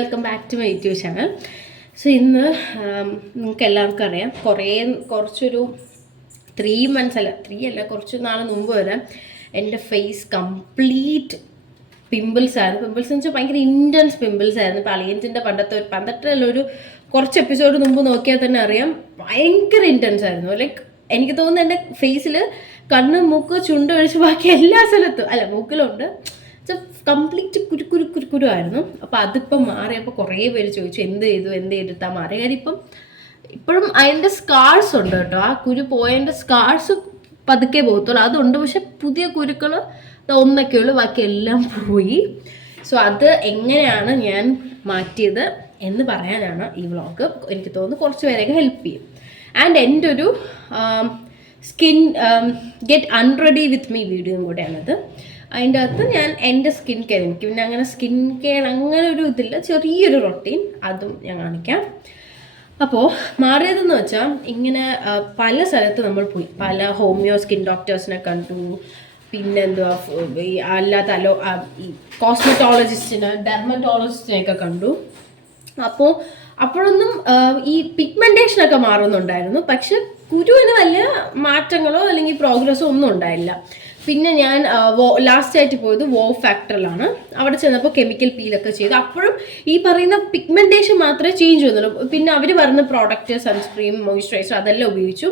Welcome back to my YouTube channel. So ഇന്ന് നിങ്ങൾക്ക് എല്ലാവർക്കും അറിയാം, കുറച്ചൊരു 3 months അല്ല കുറച്ച് നാൾ മുമ്പ് വരെ എൻ്റെ ഫേസ് കംപ്ലീറ്റ് പിമ്പിൾസ് ആയിരുന്നു. പിമ്പിൾസ് എന്ന് വെച്ചാൽ ഭയങ്കര ഇൻറ്റൻസ് പിമ്പിൾസ് ആയിരുന്നു. ഇപ്പോൾ അളിയൻസിൻ്റെ പണ്ടത്തെ കുറച്ച് എപ്പിസോഡ് മുമ്പ് നോക്കിയാൽ തന്നെ അറിയാം, ഭയങ്കര ഇൻറ്റൻസ് ആയിരുന്നു. ലൈക്ക് എനിക്ക് തോന്നുന്നു എൻ്റെ ഫേസിൽ കണ്ണ്, മൂക്ക്, ചുണ്ട് ഒഴിച്ച് ബാക്കി എല്ലാ സ്ഥലത്തും മൂക്കിലുണ്ട് കംപ്ലീറ്റ് കുരു ആയിരുന്നു. അപ്പോൾ അതിപ്പം മാറിയപ്പോൾ കുറേ പേര് ചോദിച്ചു എന്ത് ചെയ്തിട്ടാ മാറി. കാര്യം ഇപ്പോഴും അതിൻ്റെ സ്കാർസ് ഉണ്ട് കേട്ടോ. ആ കുരു പോയതിൻ്റെ സ്കാർസ് പതുക്കെ പോകത്തുള്ളൂ, അതുണ്ട്. പക്ഷെ പുതിയ കുരുക്കൾ ഒന്നൊക്കെയുള്ളൂ, ബാക്കി എല്ലാം പോയി. സോ അത് എങ്ങനെയാണ് ഞാൻ മാറ്റിയത് എന്ന് പറയാനാണ് ഈ വ്ളോഗ്. എനിക്ക് തോന്നുന്നു കുറച്ച് പേരെയൊക്കെ ഹെൽപ്പ് ചെയ്യും. ആൻഡ് എൻ്റെ ഒരു സ്കിൻ ഗെറ്റ് അൺറെഡി വിത്ത് മീ വീഡിയോയും കൂടെയാണത്. അതിൻ്റെ അകത്ത് ഞാൻ എൻ്റെ സ്കിൻ കെയർ, എനിക്ക് പിന്നെ അങ്ങനെ സ്കിൻ കെയർ അങ്ങനെ ഒരു ഇതില്ല, ചെറിയൊരു റൊട്ടീൻ അതും ഞാൻ കാണിക്കാം. അപ്പോൾ മാറിയതെന്ന് വെച്ചാൽ ഇങ്ങനെ പല സ്ഥലത്ത് നമ്മൾ പോയി, പല ഹോമിയോ സ്കിൻ ഡോക്ടേഴ്സിനെ കണ്ടു, പിന്നെ എന്തുവാ അല്ലാത്ത ഈ കോസ്മെറ്റോളജിസ്റ്റിനെ, ഡെർമറ്റോളജിസ്റ്റിനെയൊക്കെ കണ്ടു. അപ്പോഴൊന്നും ഈ പിഗ്മെൻറ്റേഷനൊക്കെ മാറുന്നുണ്ടായിരുന്നു, പക്ഷെ കുരുവിന് വലിയ മാറ്റങ്ങളോ അല്ലെങ്കിൽ പ്രോഗ്രസ്സോ ഒന്നും ഉണ്ടായില്ല. പിന്നെ ഞാൻ ലാസ്റ്റ് ആയിട്ട് പോയത് വോ ഫാക്ടറിലാണ്. അവിടെ ചെന്നപ്പോൾ കെമിക്കൽ പീലൊക്കെ ചെയ്തു. അപ്പോഴും ഈ പറയുന്ന പിഗ്മെൻറ്റേഷൻ മാത്രമേ ചേഞ്ച് വന്നുള്ളൂ. പിന്നെ അവർ പറഞ്ഞ പ്രോഡക്റ്റ്, സൺസ്ക്രീൻ, മോയ്സ്ചറൈസർ അതെല്ലാം ഉപയോഗിച്ചു.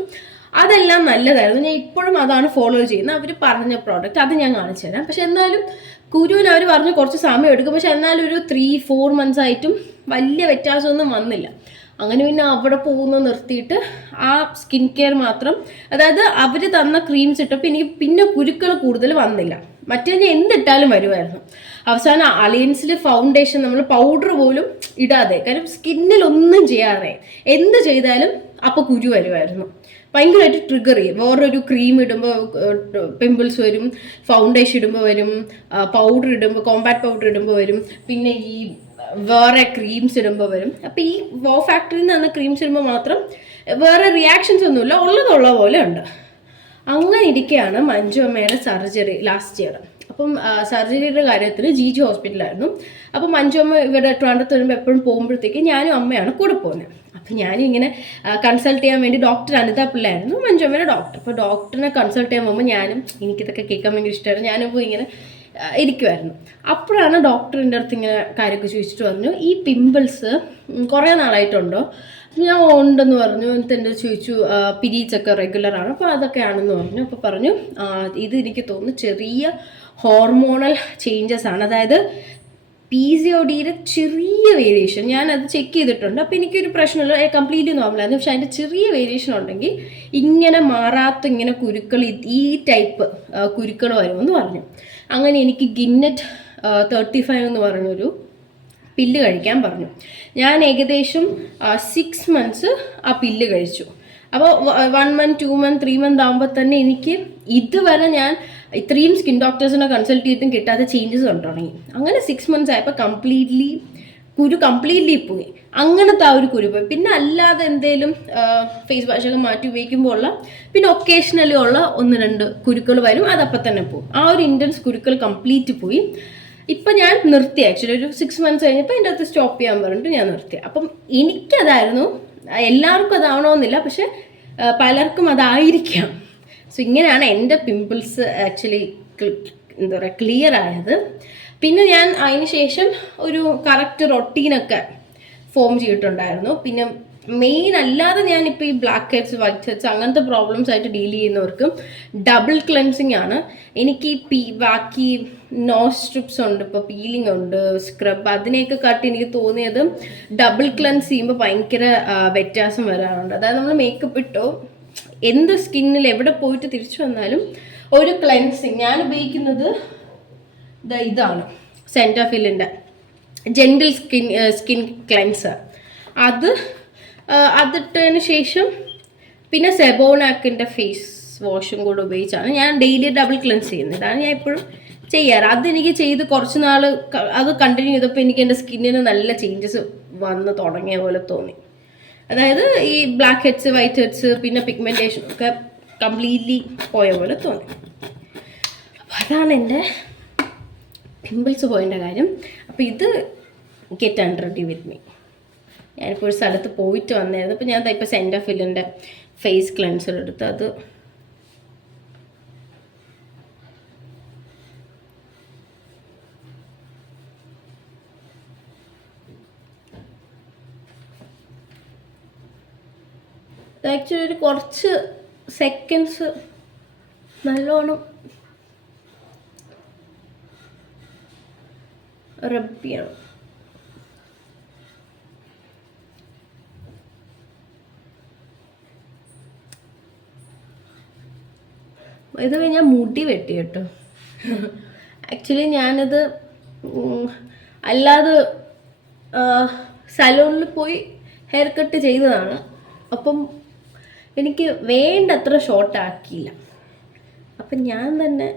അതെല്ലാം നല്ലതായിരുന്നു. ഞാൻ ഇപ്പോഴും അതാണ് ഫോളോ ചെയ്യുന്നത്. അവർ പറഞ്ഞ പ്രോഡക്റ്റ് അത് ഞാൻ കാണിച്ചു തരാം. പക്ഷെ എന്നാലും കുരുവിന് അവർ പറഞ്ഞ് കുറച്ച് സമയം എടുക്കും. പക്ഷെ എന്നാലും ഒരു 3-4 months ആയിട്ടും വലിയ വ്യത്യാസമൊന്നും വന്നില്ല. അങ്ങനെ പിന്നെ അവിടെ പോകുന്നത് നിർത്തിയിട്ട് ആ സ്കിൻ കെയർ മാത്രം, അതായത് അവർ തന്ന ക്രീംസ് ഇട്ടപ്പോൾ എനിക്ക് പിന്നെ കുരുക്കൾ കൂടുതൽ വന്നില്ല. മറ്റേ ഞാൻ എന്തിട്ടാലും വരുമായിരുന്നു. അവസാനം അലയൻസിൽ ഫൗണ്ടേഷൻ നമ്മൾ പൗഡർ പോലും ഇടാതെ, കാരണം സ്കിന്നിലൊന്നും ചെയ്യാതെ എന്ത് ചെയ്താലും അപ്പോൾ കുരു വരുമായിരുന്നു. ഭയങ്കരമായിട്ട് ട്രിഗർ ചെയ്യും. വേറൊരു ക്രീം ഇടുമ്പോൾ പിമ്പിൾസ് വരും, ഫൗണ്ടേഷൻ ഇടുമ്പോൾ വരും, പൗഡർ ഇടുമ്പോൾ, കോമ്പാക്ട് പൗഡർ ഇടുമ്പോൾ വരും, പിന്നെ ഈ വേറെ ക്രീംസ് ഇടുമ്പോൾ വരും. അപ്പം ഈ വോ ഫാക്ടറിയിൽ നിന്ന് തന്ന ക്രീംസ് ഇടുമ്പോൾ മാത്രം വേറെ റിയാക്ഷൻസ് ഒന്നുമില്ല, ഉള്ളതുള്ള പോലെ ഉണ്ട്. അങ്ങനെ ഇരിക്കുകയാണ് മഞ്ജു അമ്മയുടെ സർജറി ലാസ്റ്റ് ഇയർ. അപ്പം സർജറിയുടെ കാര്യത്തിന് GG ഹോസ്പിറ്റലായിരുന്നു. അപ്പം മഞ്ജു അമ്മ ഇവിടെ ട്രിവാൻഡ്രത്ത് വരുമ്പോൾ എപ്പോഴും പോകുമ്പോഴത്തേക്ക് ഞാനും അമ്മയാണ് കൂടെ പോകുന്നത്. അപ്പം ഞാനും ഇങ്ങനെ കൺസൾട്ട് ചെയ്യാൻ വേണ്ടി ഡോക്ടർ അനിത പിള്ളയായിരുന്നു മഞ്ജു അമ്മയുടെ ഡോക്ടർ. അപ്പോൾ ഡോക്ടറിനെ കൺസൾട്ട് ചെയ്യാൻ പോകുമ്പോൾ എനിക്കിതൊക്കെ കേൾക്കാൻ ഭയങ്കര ഇഷ്ടമായിരുന്നു. ഞാനിപ്പോൾ ഇങ്ങനെ ഇരിക്കുമായിരുന്നു. അപ്പോഴാണ് ഡോക്ടറിൻ്റെ അടുത്ത് ഇങ്ങനെ കാര്യമൊക്കെ ചോദിച്ചിട്ട് പറഞ്ഞു, ഈ പിമ്പിൾസ് കുറേ നാളായിട്ടുണ്ടോ? ഞാൻ ഉണ്ടെന്ന് പറഞ്ഞു. എന്നിട്ട് എൻ്റെ ചോദിച്ചു പീരീഡ്സ് ഒക്കെ റെഗുലറാണ്, അപ്പോൾ അതൊക്കെയാണെന്ന് പറഞ്ഞു. അപ്പോൾ പറഞ്ഞു ഇത് എനിക്ക് തോന്നുന്നു ചെറിയ ഹോർമോണൽ ചേഞ്ചസ് ആണ്, അതായത് PCODയുടെ ചെറിയ വേരിയേഷൻ. ഞാനത് ചെക്ക് ചെയ്തിട്ടുണ്ട്. അപ്പോൾ എനിക്കൊരു പ്രശ്നമില്ല, കംപ്ലീറ്റ്ലി നോർമലായിരുന്നു. പക്ഷെ അതിൻ്റെ ചെറിയ വേരിയേഷൻ ഉണ്ടെങ്കിൽ ഇങ്ങനെ മാറാത്ത ഇങ്ങനെ കുരുക്കൾ, ഈ ടൈപ്പ് കുരുക്കൾ വരുമെന്ന് പറഞ്ഞു. അങ്ങനെ എനിക്ക് ഗിന്നറ്റ് 35 എന്ന് പറഞ്ഞൊരു പില്ല് കഴിക്കാൻ പറഞ്ഞു. ഞാൻ ഏകദേശം 6 months ആ പില്ല് കഴിച്ചു. അപ്പോൾ 1 month, 2 month, 3 month ആകുമ്പോൾ തന്നെ എനിക്ക് ഇതുവരെ ഞാൻ ഇത്രയും സ്കിൻ ഡോക്ടേഴ്സിനെ കൺസൾട്ട് ചെയ്തിട്ടും കിട്ടാത്ത ചേഞ്ചസ് തുടങ്ങി. അങ്ങനെ 6 months ആയപ്പോൾ കുരു കംപ്ലീറ്റ്ലി പോയി. അങ്ങനത്തെ ആ ഒരു കുരു പോയി. പിന്നെ അല്ലാതെ എന്തെങ്കിലും ഫേസ് വാഷൊക്കെ മാറ്റി ഉപയോഗിക്കുമ്പോൾ ഉള്ള, പിന്നെ ഒക്കേഷണലി ഉള്ള 1-2 കുരുക്കൾ വരും, അതപ്പം തന്നെ പോകും. ആ ഒരു ഇൻറ്റൻസ് കുരുക്കൾ കംപ്ലീറ്റ് പോയി. ഇപ്പം ഞാൻ നിർത്തി. ആക്ച്വലി ഒരു 6 months കഴിഞ്ഞപ്പോൾ എൻ്റെ അടുത്ത് സ്റ്റോപ്പ് ചെയ്യാൻ പറഞ്ഞിട്ട് ഞാൻ നിർത്തി. അപ്പം എനിക്കതായിരുന്നു, എല്ലാവർക്കും അതാവണമെന്നില്ല, പക്ഷെ പലർക്കും അതായിരിക്കാം. സോ ഇങ്ങനെയാണ് എൻ്റെ പിമ്പിൾസ് ആക്ച്വലി എന്താ പറയുക ക്ലിയർ ആയത്. പിന്നെ ഞാൻ അതിന് ശേഷം ഒരു കറക്റ്റ് റൊട്ടീനൊക്കെ ഫോം ചെയ്തിട്ടുണ്ടായിരുന്നു. പിന്നെ മെയിൻ അല്ലാതെ ഞാനിപ്പോൾ ഈ ബ്ലാക്ക് ഹെഡ്സ്, വൈറ്റ് ഹെഡ്സ് അങ്ങനത്തെ പ്രോബ്ലംസ് ആയിട്ട് ഡീൽ ചെയ്യുന്നവർക്കും ഡബിൾ ക്ലെൻസിങ് ആണ്. എനിക്ക് ബാക്കി നോസ് സ്ട്രിപ്സ് ഉണ്ട്, ഇപ്പോൾ പീലിംഗ് ഉണ്ട്, സ്ക്രബ്, അതിനെയൊക്കെ കാട്ടി എനിക്ക് തോന്നിയത് ഡബിൾ ക്ലെൻസ് ചെയ്യുമ്പോൾ ഭയങ്കര വ്യത്യാസം വരാറുണ്ട്. അതായത് നമ്മൾ മേക്കപ്പ് ഇട്ടോ എന്ത് സ്കിന്നിൽ എവിടെ പോയിട്ട് തിരിച്ചു വന്നാലും ഒരു ക്ലെൻസിങ്. ഞാൻ ഉപയോഗിക്കുന്നത് ഇതാണ് സെൻറ്റാഫിലിൻ്റെ ജെന്റിൽ സ്കിൻ ക്ലെൻസർ. അതിട്ടതിന് ശേഷം പിന്നെ സെബോനാക്കിൻ്റെ ഫേസ് വാഷും കൂടെ ഉപയോഗിച്ചാണ് ഞാൻ ഡെയിലി ഡബിൾ ക്ലെൻസ് ചെയ്യുന്നത്. ഇതാണ് ഞാൻ എപ്പോഴും ചെയ്യാറ്. അതെനിക്ക് ചെയ്ത് കുറച്ച് നാൾ അത് കണ്ടിന്യൂ ചെയ്തപ്പോൾ എനിക്ക് എൻ്റെ സ്കിന്നിന് നല്ല ചേഞ്ചസ് വന്ന് തുടങ്ങിയ പോലെ തോന്നി. അതായത് ഈ ബ്ലാക്ക് ഹെഡ്സ്, വൈറ്റ് ഹെഡ്സ്, പിന്നെ പിഗ്മെൻറ്റേഷൻ ഒക്കെ കംപ്ലീറ്റ്ലി പോയ പോലെ തോന്നി. അപ്പോൾ അതാണ് എൻ്റെ പിമ്പിൾസ് പോയതിൻ്റെ കാര്യം. അപ്പോൾ ഇത് get and ready with me. ഞാനിപ്പോൾ ഒരു സ്ഥലത്ത് പോയിട്ട് വന്നായിരുന്നു. അപ്പോൾ ഞാൻ ഇപ്പോൾ സെൻറ്റഫില്ലിൻ്റെ ഫേസ് ക്ലെൻസർ എടുത്ത് അത് ആക്ച്വലി ഒരു കുറച്ച് സെക്കൻഡ്സ് നല്ലോണം റബ് ചെയ്യണം. ഇത് ഞാൻ മുടി വെട്ടി കേട്ടോ. ആക്ച്വലി ഞാനത് അല്ലാതെ സലൂണിൽ പോയി ഹെയർ കട്ട് ചെയ്തതാണ്. അപ്പം എനിക്ക് വേണ്ടത്ര ഷോർട്ടാക്കിയില്ല. അപ്പം ഞാൻ തന്നെ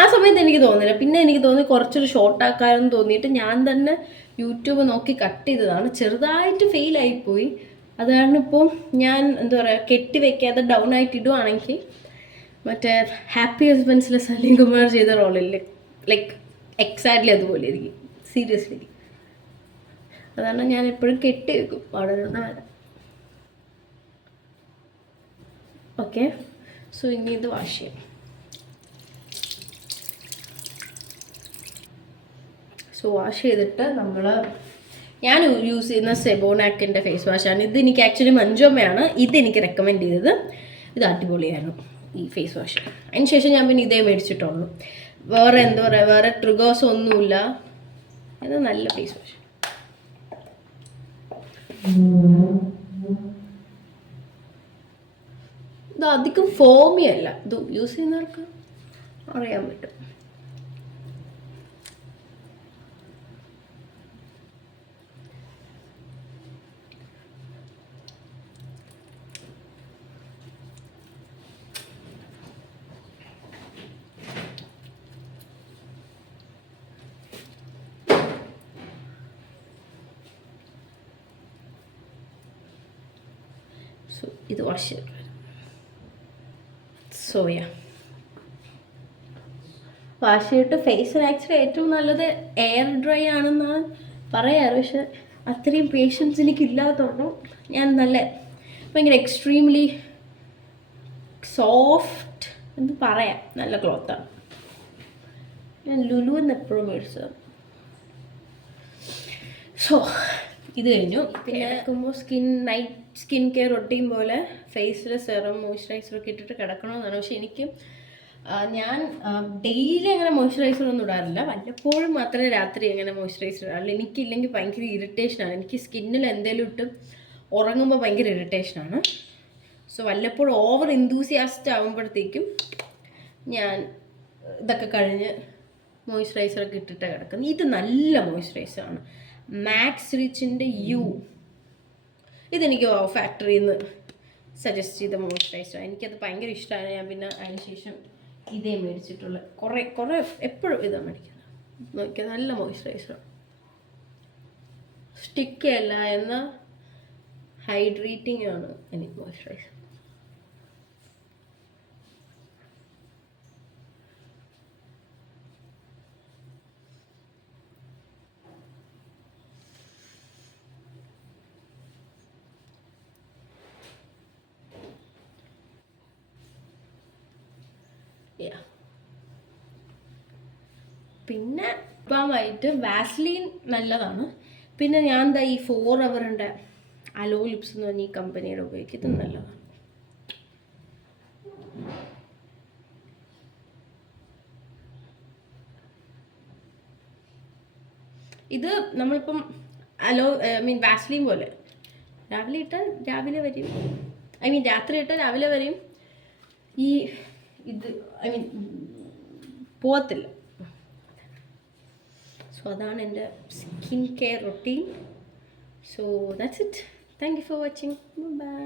ആ സമയത്ത് എനിക്ക് തോന്നില്ല. പിന്നെ എനിക്ക് തോന്നി കുറച്ചൊരു ഷോർട്ടാക്കാനെന്ന് തോന്നിയിട്ട് ഞാൻ തന്നെ യൂട്യൂബ് നോക്കി കട്ട് ചെയ്തതാണ്. ചെറുതായിട്ട് ഫെയിലായിപ്പോയി. അത് കാരണം ഇപ്പോൾ ഞാൻ എന്താ പറയുക, കെട്ടി വെക്കാതെ ഡൗൺ ആയിട്ട് ഇടുവാണെങ്കിൽ മറ്റേ ഹാപ്പി ഹസ്ബൻഡ്സിലെ സലീം കുമാർ ചെയ്ത റോളില്ലേ, ലൈക്ക് എക്സാക്ട്ലി അതുപോലെ ഇരിക്കും. സീരിയസ്ലി. അതാണ് ഞാൻ എപ്പോഴും കെട്ടി വെക്കും വളരുന്ന വരെ. ഓക്കെ, സോ ഇനി ഇത് വാഷ് ചെയ്യാം. സോ വാഷ് ചെയ്തിട്ട് ഞാൻ യൂസ് ചെയ്യുന്ന സെബോനാക്കിൻ്റെ ഫേസ് വാഷാണ് ഇത്. എനിക്ക് ആക്ച്വലി മഞ്ജുമ്മയാണ് ഇതെനിക്ക് റെക്കമെൻഡ് ചെയ്തത്. ഇത് അടിപൊളിയായിരുന്നു ഈ ഫേസ് വാഷ്. അതിന് ശേഷം ഞാൻ പിന്നെ ഇതേ മേടിച്ചിട്ടുള്ളൂ. വേറെ എന്താ പറയുക, വേറെ ട്രിഗേഴ്സ് ഒന്നുമില്ല. ഇത് നല്ല ഫേസ് വാഷ്. ഇത് അധികം ഫോമി അല്ല. ഇത് യൂസ് ചെയ്യുന്നവർക്ക് അറിയാൻ പറ്റും. സോ ഇത് വാഷ് ചെയ്തിട്ട് സോയ വാഷ് ചെയ്തിട്ട് ഫേസിന് ആക്ച്വലി ഏറ്റവും നല്ലത് എയർ ഡ്രൈ ആണെന്നാണ് പറയാറ്. പക്ഷെ അത്രയും പേഷ്യൻസ് എനിക്കില്ലാത്തതുകൊണ്ടും ഞാൻ ഭയങ്കര എക്സ്ട്രീംലി സോഫ്റ്റ് എന്ന് പറയാം, നല്ല ക്ലോത്താണ്. ഞാൻ ലുലുവെന്ന് എപ്പോഴും മേടിച്ചത്. സോ ഇത് കഴിഞ്ഞു. പിന്നെ നൈറ്റ് സ്കിൻ കെയർ റൊട്ടീൻ പോലെ ഫേസിൽ സെറം മോയ്സ്ചറൈസറൊക്കെ ഇട്ടിട്ട് കിടക്കണമെന്നാണ്. പക്ഷെ എനിക്ക് ഞാൻ ഡെയിലി അങ്ങനെ മോയ്സ്ചറൈസർ ഒന്നും ഇടാറില്ല. വല്ലപ്പോഴും മാത്രമേ രാത്രി അങ്ങനെ മോയ്സ്ചറൈസർ ഇടാറുള്ളൂ. എനിക്കില്ലെങ്കിൽ ഭയങ്കര ഇറിറ്റേഷനാണ്. എനിക്ക് സ്കിന്നിൽ എന്തെങ്കിലും ഇട്ട് ഉറങ്ങുമ്പോൾ ഭയങ്കര ഇറിറ്റേഷനാണ്. സോ വല്ലപ്പോഴും ഓവർ എന്തൂസിയാസ്റ്റ് ആകുമ്പോഴത്തേക്കും ഞാൻ ഇതൊക്കെ കഴിഞ്ഞ് മോയ്സ്ചറൈസറൊക്കെ ഇട്ടിട്ട് കിടക്കുന്നത്. ഇത് നല്ല മോയ്സ്ചറൈസറാണ്, മാക്സ് റിച്ചിൻ്റെ ഇതെനിക്ക് ഫാക്ടറിയിൽ നിന്ന് സജസ്റ്റ് ചെയ്ത മോയ്സ്ചറൈസർ. എനിക്കത് ഭയങ്കര ഇഷ്ടമാണ്. ഞാൻ പിന്നെ അതിന് ശേഷം ഇതേ മേടിച്ചിട്ടുള്ള കുറേ എപ്പോഴും ഇതാണ് മേടിക്കുന്നത്. നോക്കിയാൽ നല്ല മോയ്സ്ചറൈസറാണ്, സ്റ്റിക്കി അല്ല, എന്നാൽ ഹൈഡ്രേറ്റിംഗ് ആണ് എനിക്ക് മോയ്സ്ചറൈസർ. പിന്നെ ഇപ്പമായിട്ട് വാസ്ലീൻ നല്ലതാണ്. പിന്നെ ഞാൻ എന്താ ഈ 4 ഹവറിൻ്റെ അലോ ലിപ്സ് എന്ന് പറഞ്ഞ ഈ കമ്പനിയുടെ ഉപയോഗിക്കുന്നത് നല്ലതാണ്. ഇത് നമ്മളിപ്പം വാസ്ലീൻ പോലെ രാവിലെ ഇട്ടാൽ രാവിലെ വരും, രാത്രി ഇട്ടാൽ രാവിലെ വരും. ഇത് പോകത്തില്ല. സോ അതാണ് എൻ്റെ skin care routine. So that's it. Thank you for watching. By.